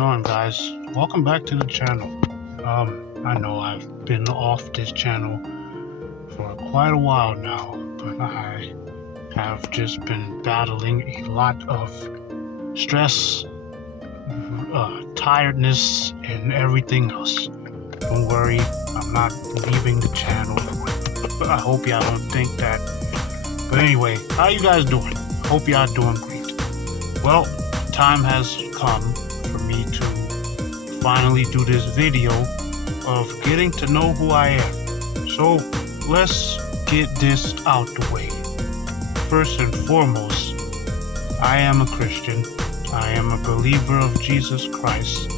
going on, guys? Welcome back to the channel. I know I've been off this channel for quite a while now, but I have just been battling a lot of stress, tiredness, and everything else. Don't worry, I'm not leaving the channel. I hope y'all don't think that. But anyway, how you guys doing? Hope y'all doing great. Well, time has come for me to finally do this video of getting to know who I am. So let's get this out the way. First and foremost, I am a Christian. I am a believer of Jesus Christ.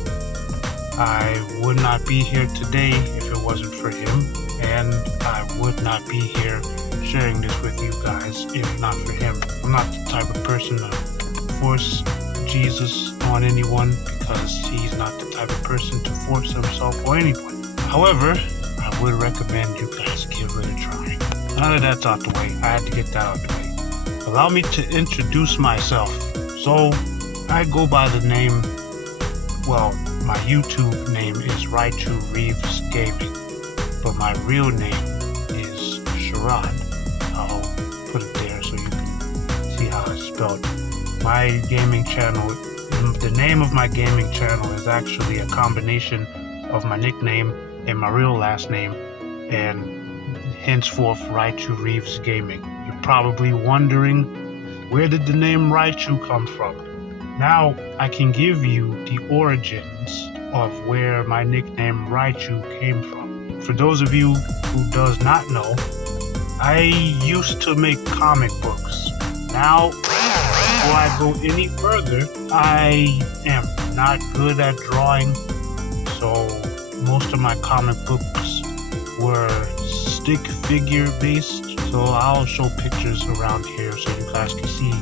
I would not be here today if it wasn't for him, and I would not be here sharing this with you guys if not for him. I'm not the type of person to force Jesus on anyone, because he's not the type of person to force himself on anyone. However, I would recommend you guys give it a try. Now that that's out the way, I had to get that out the way. Allow me to introduce myself. So, I go by the name, well, my YouTube name is Raychu Reeves Gaming, but my real name is Sharad. I'll put it there so you can see how it's spelled. My gaming channel, the name of my gaming channel is actually a combination of my nickname and my real last name, and henceforth Raychu Reeves Gaming. You're probably wondering, where did the name Raychu come from? Now I can give you the origins of where my nickname Raychu came from. For those of you who does not know, I used to make comic books. Now, before I go any further, I am not good at drawing, so most of my comic books were stick figure based. So I'll show pictures around here so you guys can see,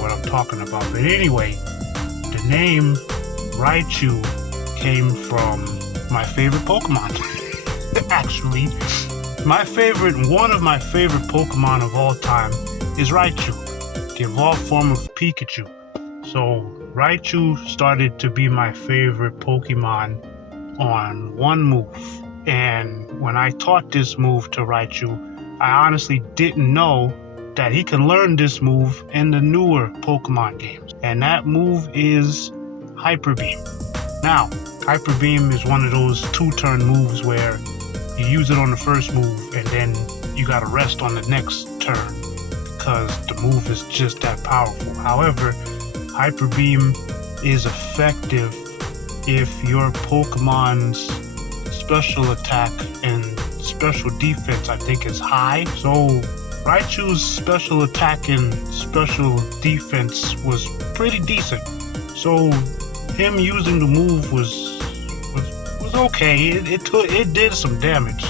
what I'm talking about. But anyway, the name Raychu came from my favorite Pokemon. Actually, one of my favorite Pokemon of all time is Raychu, the evolved form of Pikachu. So Raychu started to be my favorite Pokemon on one move. And when I taught this move to Raychu, I honestly didn't know that he can learn this move in the newer Pokemon games. And that move is Hyper Beam. Now, Hyper Beam is one of those two-turn moves where you use it on the first move and then you gotta rest on the next turn because the move is just that powerful. However, Hyper Beam is effective if your Pokemon's special attack and special defense, I think, is high. So Raichu's special attack and special defense was pretty decent. So him using the move was okay. It did some damage.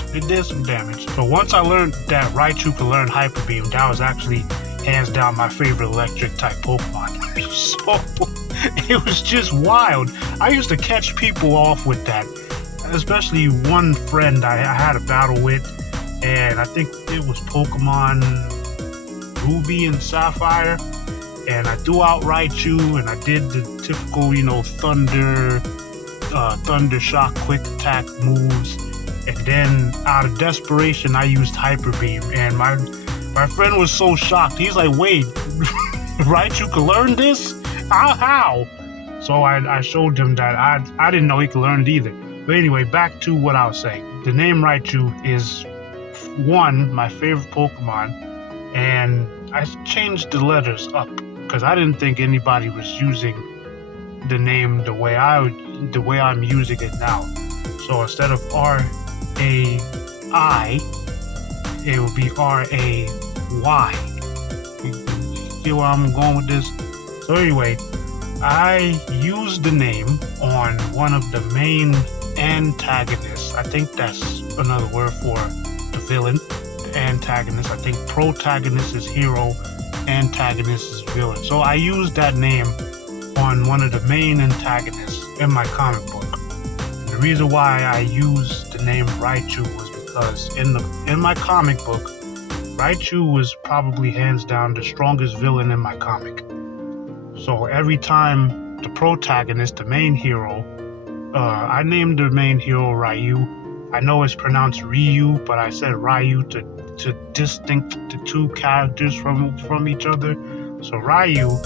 So once I learned that Raichu could learn Hyper Beam, that was actually hands down my favorite electric type Pokemon. So it was just wild. I used to catch people off with that. Especially one friend I had a battle with, and I think it was Pokemon Ruby and Sapphire, and I threw out Raichu and I did the typical, thunder shock quick attack moves, and then out of desperation I used Hyper Beam, and my friend was so shocked. He's like, wait, Raichu could learn this? How? So I showed him that I didn't know he could learn it either. But anyway, back to what I was saying. The name Raichu is my favorite Pokemon, and I changed the letters up because I didn't think anybody was using the name the way I'm using it now. So instead of R-A-I, it would be R-A-Y. See where I'm going with this? So anyway, I used the name on one of the main antagonists. I think that's another word for the villain. The antagonist. I think protagonist is hero, antagonist is villain. So I used that name on one of the main antagonists in my comic book. And the reason why I used the name Raichu was because in my comic book, Raichu was probably hands down the strongest villain in my comic. So every time the protagonist, the main hero. I named the main hero Ryu. I know it's pronounced Ryu, but I said Ryu to distinct the two characters from each other. So Ryu,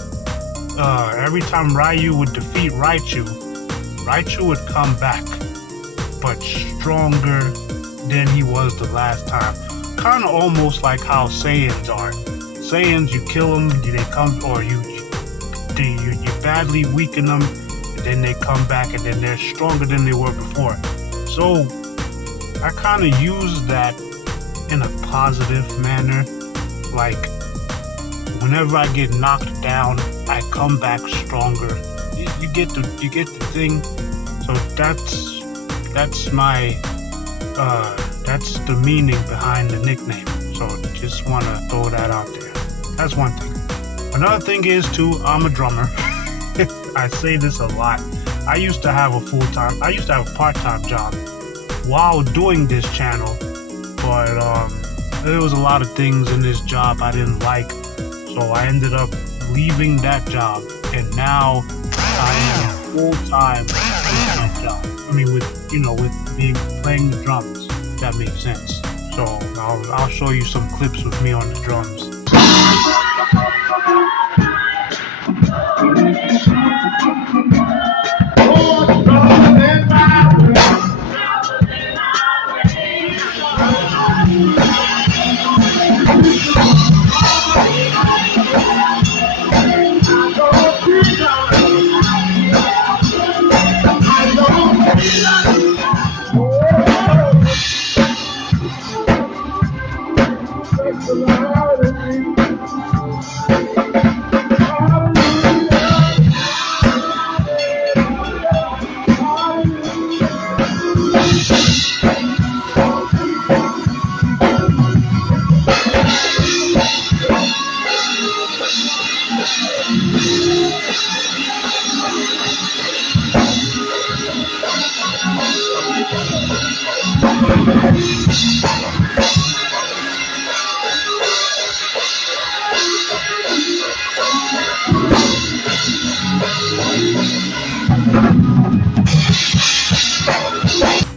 every time Ryu would defeat Raichu, Raichu would come back, but stronger than he was the last time. Kind of almost like how Saiyans are. Saiyans, you kill them, they come, or you badly weaken them, and then they come back, and then they're stronger than they were before. So I kind of use that in a positive manner. Like whenever I get knocked down, I come back stronger. You get the thing. So that's my that's the meaning behind the nickname. So just want to throw that out there. That's one thing. Another thing is too, I'm a drummer. I say this a lot. I used to have a part-time job while doing this channel, but there was a lot of things in this job I didn't like, so I ended up leaving that job, and now I am full-time with my job. I mean, with being playing the drums. If that makes sense. So I'll show you some clips with me on the drums.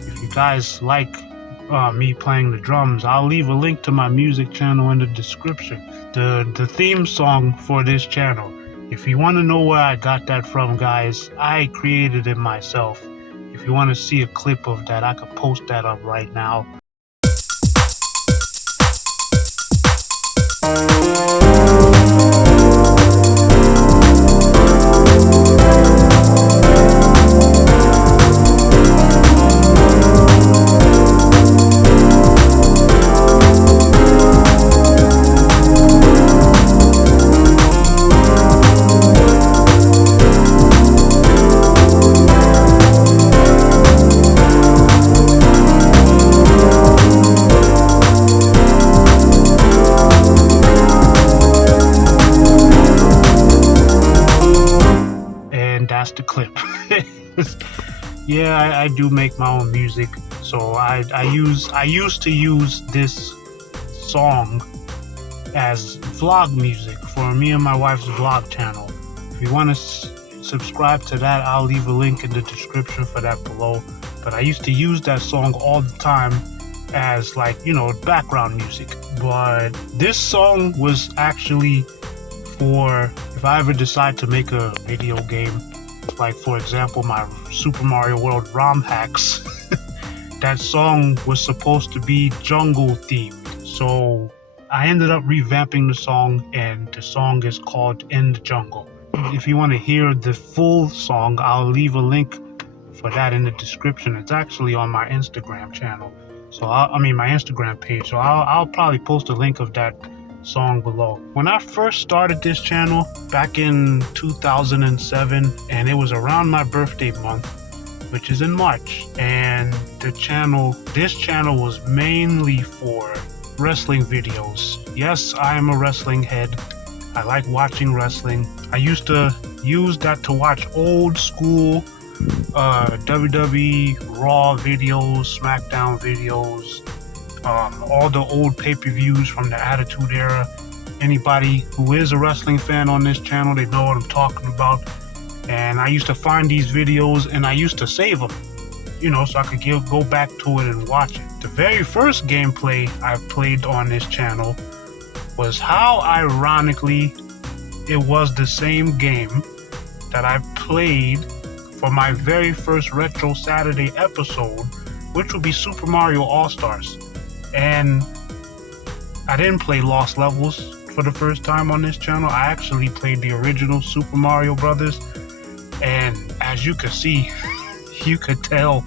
If you guys like me playing the drums, I'll leave a link to my music channel in the description. The theme song for this channel. If you want to know where I got that from, guys, I created it myself. If you want to see a clip of that, I could post that up right now. That's the clip. Yeah, I do make my own music, so I used to use this song as vlog music for me and my wife's vlog channel. If you want to subscribe to that, I'll leave a link in the description for that below. But I used to use that song all the time as, like, background music. But this song was actually for if I ever decide to make a video game, like for example my Super Mario World ROM hacks. That song was supposed to be jungle themed, so I ended up revamping the song, and the song is called In the Jungle. If you want to hear the full song, I'll leave a link for that in the description. It's actually on my Instagram channel, so my Instagram page, so I'll probably post a link of that song below. When I first started this channel back in 2007, and it was around my birthday month, which is in March, and this channel was mainly for wrestling videos. Yes, I am a wrestling head. I like watching wrestling. I used to use that to watch old school WWE Raw videos, SmackDown videos, all the old pay-per-views from the Attitude Era. Anybody who is a wrestling fan on this channel, they know what I'm talking about. And I used to find these videos and I used to save them, you know, so I could go back to it and watch it. The very first gameplay I played on this channel was, how ironically, it was the same game that I played for my very first Retro Saturday episode, which would be Super Mario All-Stars. And I didn't play Lost Levels for the first time on this channel. I actually played the original Super Mario Brothers. And as you could see, you could tell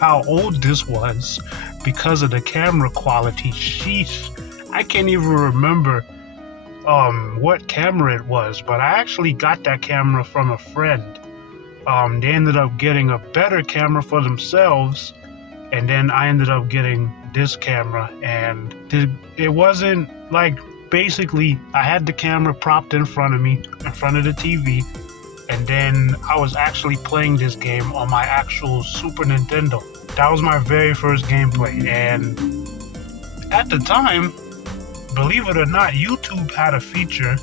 how old this was because of the camera quality. Sheesh. I can't even remember what camera it was, but I actually got that camera from a friend. They ended up getting a better camera for themselves, and then I ended up getting this camera, and it wasn't like, basically I had the camera propped in front of me, in front of the TV, and then I was actually playing this game on my actual Super Nintendo. That was my very first gameplay, and at the time, believe it or not, YouTube had a feature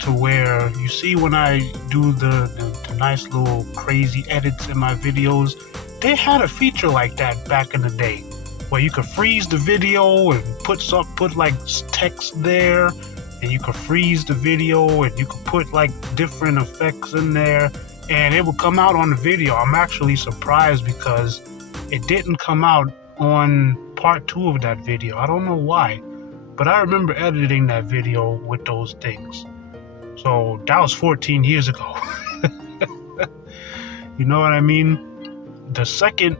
to where, you see when I do the nice little crazy edits in my videos, they had a feature like that back in the day, where you could freeze the video and put like text there, and you could freeze the video and you could put like different effects in there, and it would come out on the video. I'm actually surprised because it didn't come out on part 2 of that video. I don't know why, but I remember editing that video with those things. So that was 14 years ago. You know what I mean? The second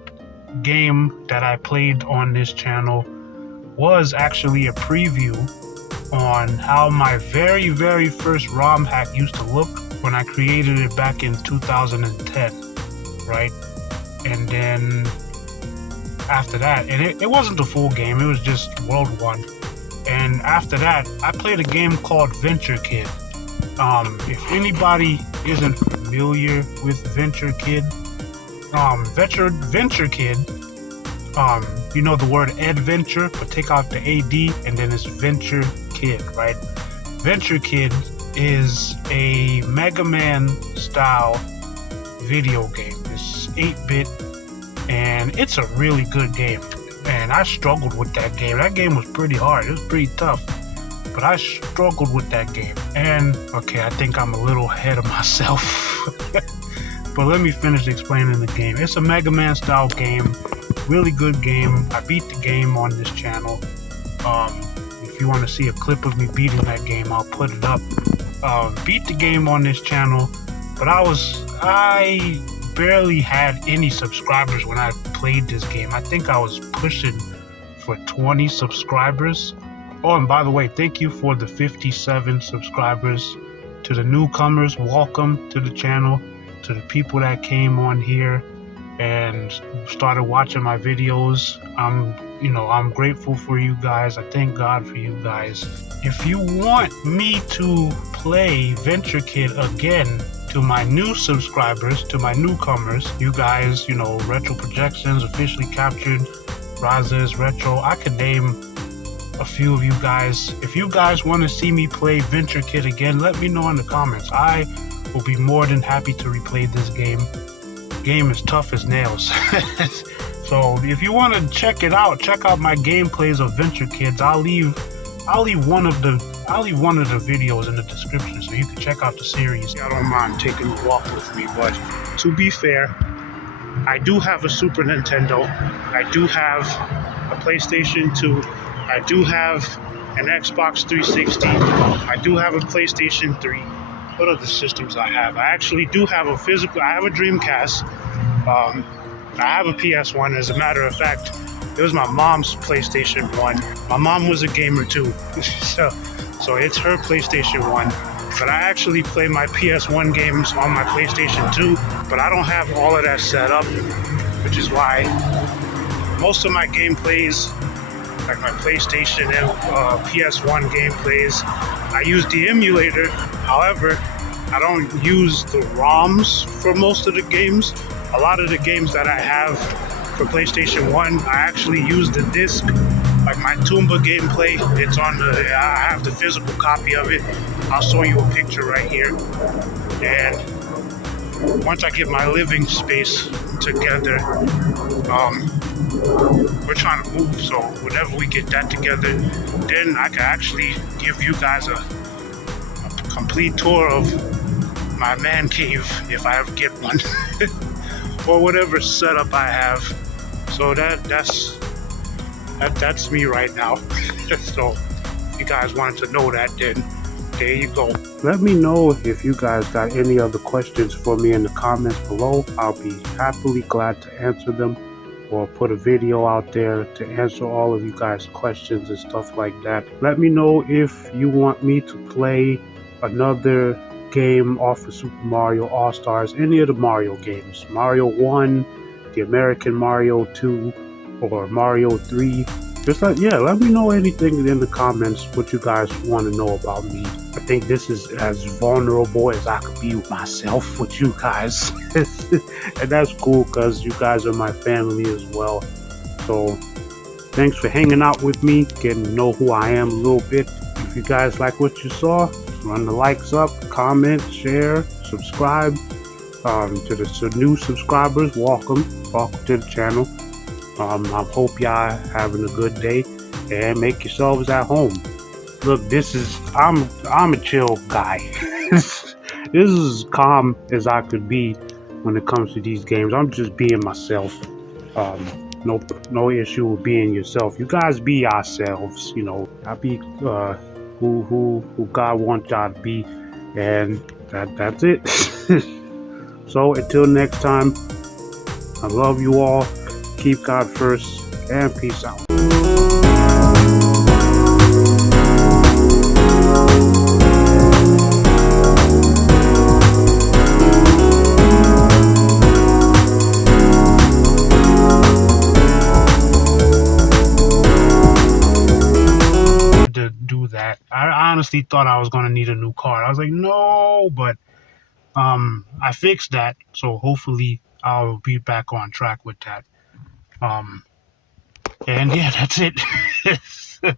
game that I played on this channel was actually a preview on how my very, very first ROM hack used to look when I created it back in 2010, right? And then after that, and it wasn't the full game, it was just World 1. And after that, I played a game called Venture Kid. If anybody isn't familiar with Venture Kid, Venture Kid, you know the word adventure, but take out the AD and then it's Venture Kid, right? Venture Kid is a Mega Man style video game. It's 8-bit and it's a really good game. And I struggled with that game. That game was pretty hard. It was pretty tough. But I struggled with that game. And, okay, I think I'm a little ahead of myself. But let me finish explaining the game. It's a Mega Man style game. Really good game. I beat the game on this channel. If you want to see a clip of me beating that game, I'll put it up. Beat the game on this channel. But I barely had any subscribers when I played this game. I think I was pushing for 20 subscribers. Oh, and by the way, thank you for the 57 subscribers. To the newcomers, welcome to the channel. To the people that came on here and started watching my videos, I'm grateful for you guys. I thank God for you guys. If you want me to play Venture Kid again, to my new subscribers, to my newcomers, you guys, Retro Projections, Officially Captured, Razes, Retro, I could name a few of you guys. If you guys want to see me play Venture Kid again, let me know in the comments. I will be more than happy to replay this game. The game is tough as nails. So if you want to check it out, check out my gameplays of Venture Kids. I'll leave one of the videos in the description so you can check out the series. I don't mind taking a walk with me, but to be fair, I do have a Super Nintendo. I do have a PlayStation 2. I do have an Xbox 360. I do have a PlayStation 3. What other systems I have? I actually do have I have a Dreamcast. I have a PS1. As a matter of fact, it was my mom's PlayStation 1. My mom was a gamer too. so it's her PlayStation 1. But I actually play my PS1 games on my PlayStation 2. But I don't have all of that set up, which is why most of my gameplays, like my PlayStation and PS1 gameplays, I use the emulator. However, I don't use the ROMs for most of the games. A lot of the games that I have for PlayStation 1, I actually use the disc. Like my Toomba gameplay, I have the physical copy of it. I'll show you a picture right here. And once I get my living space together, we're trying to move. So whenever we get that together, then I can actually give you guys a complete tour of my man cave if I ever get one, or whatever setup I have. So that's me right now. So if you guys wanted to know that, then there you go. Let me know if you guys got any other questions for me in the comments below. I'll be happily glad to answer them, or put a video out there to answer all of you guys' questions and stuff like that. Let me know if you want me to play another game off of Super Mario All-Stars, any of the Mario games, Mario 1, the American Mario 2, or Mario 3. Just let me know anything in the comments what you guys want to know about me. I think this is as vulnerable as I could be with myself with you guys. And that's cool because you guys are my family as well. So thanks for hanging out with me, getting to know who I am a little bit. If you guys like what you saw, run the likes up, comment, share, subscribe. To the new subscribers, welcome to the channel. I hope y'all having a good day, and make yourselves at home. Look, I'm a chill guy. This is as calm as I could be when it comes to these games. I'm just being myself. No issue with being yourself. You guys be yourselves. I be who God wants y'all to be, and that's it. So until next time, I love you all. Keep God first, and peace out. To do that, I honestly thought I was gonna need a new car. I was like, no, but I fixed that, so hopefully I'll be back on track with that. And yeah, that's it.